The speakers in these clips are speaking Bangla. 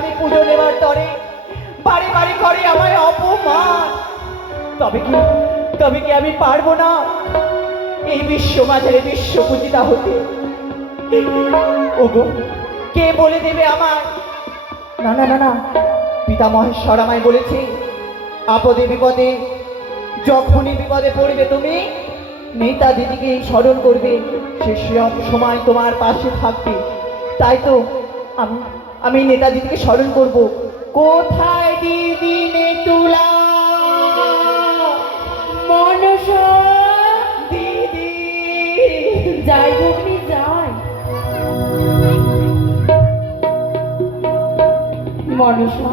আমি পুজো নেবার তরে বারে বারে করে আমায় অপমান। তবে কি আমি পারবো না এই বিশ্ব মাঝারে বিশ্ব পূজিতা হতে? ওগো, কে বলে দেবে আমায়? না না না না, পিতা মহেশ্বর আমায় বলেছে, আপদে বিপদে যখনই বিপদে পড়বে তুমি নেতা দিদিকে স্মরণ করবে, সে সব সময় তোমার পাশে থাকবে। তাই তো আমি আমি নেতা দিদিকে স্মরণ করব। কোথায় দিদি নেতুলা? মনসা দিদি যাই ভগ্নি যাই। মনসা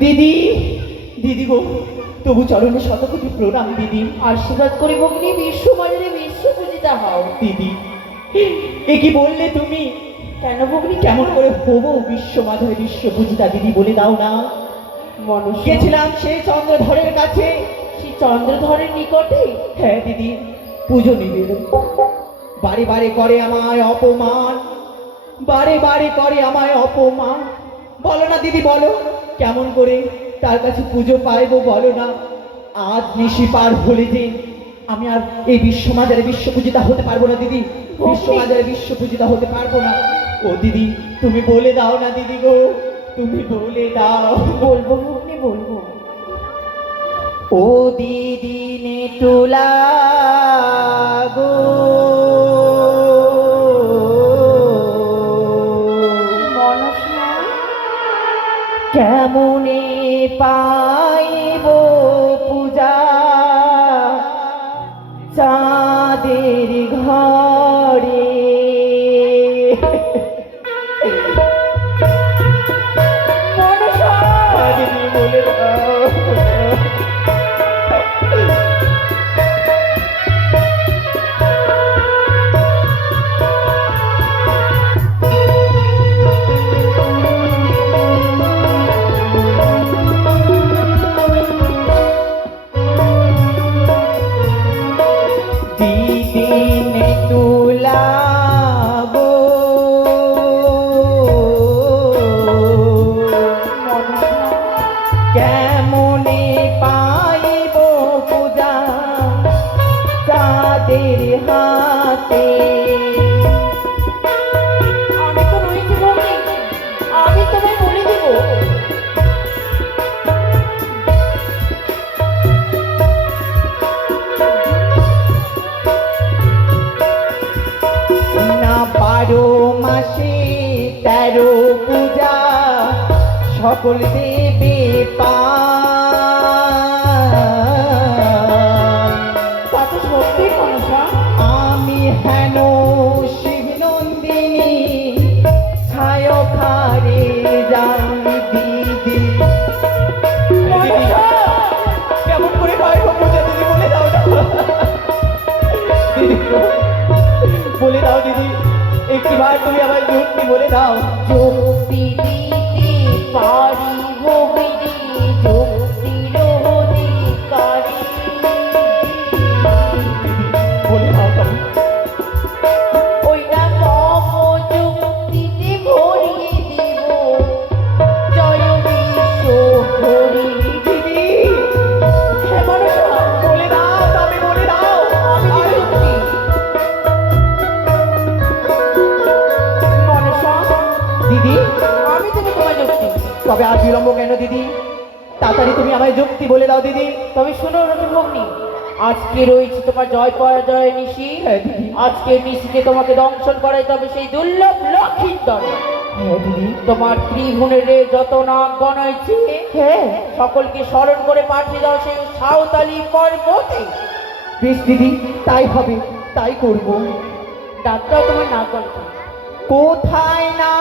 দিদি, দিদি গো, তবু চরণে শতকোটি প্রণাম দিদি। আশীর্বাদ করি ভগ্নি, বিশ্ব মাঝারে বিশ্ব পূজিতা হও। দিদি, এ কি বললে তুমি? কেন ভগ্নি, কেমন করে হবো বিশ্ব মাঝারে বিশ্ব পূজিতা দিদি বলে দাও না। মনসা গেছিলাম সেই চন্দ্রধরের কাছে। সেই চন্দ্রধরের নিকটে? হ্যাঁ দিদি, পুজো নিবেদন। বারে বারে করে আমায় অপমান, বারে বারে করে আমায় অপমান। বলো না দিদি, বলো কেমন করে তার কাছে পুজো পাইবো বলো না। আজ নিশি পার হলে যে আমি আর এই বিশ্ব মাঝারে বিশ্ব পূজিতা হতে পারবো না দিদি, বিশ্ব মাঝারে বিশ্ব পূজিতা হতে পারবো না। ও দিদি, তুমি বলে দাও না দিদি গো, তুমি বলে দাও। বলবো ভগ্নি, বলবো। ও দিদি নেতুলা গো, মনসা কেমনে পাইব পূজা চাঁদের ঘরে? মনসা দিদি বলে দাও। দিদি নেতুলা গো, কেমনে পাইব পূজা চাঁদের হাতে? আমি তো রয়েছি ভগ্নি, আমি তোমায় বলে দেব। না 12 মাসে 13 পূজা সকল দেবে তা তো সত্যি মনসা। আমি হেন শিবনন্দিনী ছায় খারে যাই দিদি। মনসা কেমন করে পাইব পূজা দিদি বলে দাও না দিদি, বলে দাও দিদি, একটিবার তুমি আমার যুক্তি বলে দাও। যুক্তি দিতে পারি ভগ্নি, যুক্তির অধিকারী। বলে দাও তবে। ওই না মম যুক্তিতে ভরিয়ে দেব, জয় বিশ্ব হরি। দিদি হ্যাঁ মনসা, বলে দাও, তবে বলে দাও। আমি দেব যুক্তি। মনসা দিদি, আমি দেব তোমার যুক্তি। তবে আর বিলম্ব কেন দিদি? তাড়াতাড়ি তুমি আমায় যুক্তি বলে দাও দিদি। তবে শোনো রণভগ্নি, আজকে রয়েছে তোমার জয় পরাজয় নিশি। হ্যাঁ দিদি। আজকে নিশিকে তোমাকে দংশন করাই তবে সেই দুর্লভ লক্ষিন্দর। হ্যাঁ দিদি। তোমার ত্রিভুনের যত নাম গণাইছে, হ্যাঁ সকলকে স্মরণ করে পাঠিয়ে দাও সেই সাঁওতালি পর্বতে। বেশ দিদি, তাই হবে, তাই করবো। ডাক্তার তোমার নাক গলাচ্ছে। কোথায় না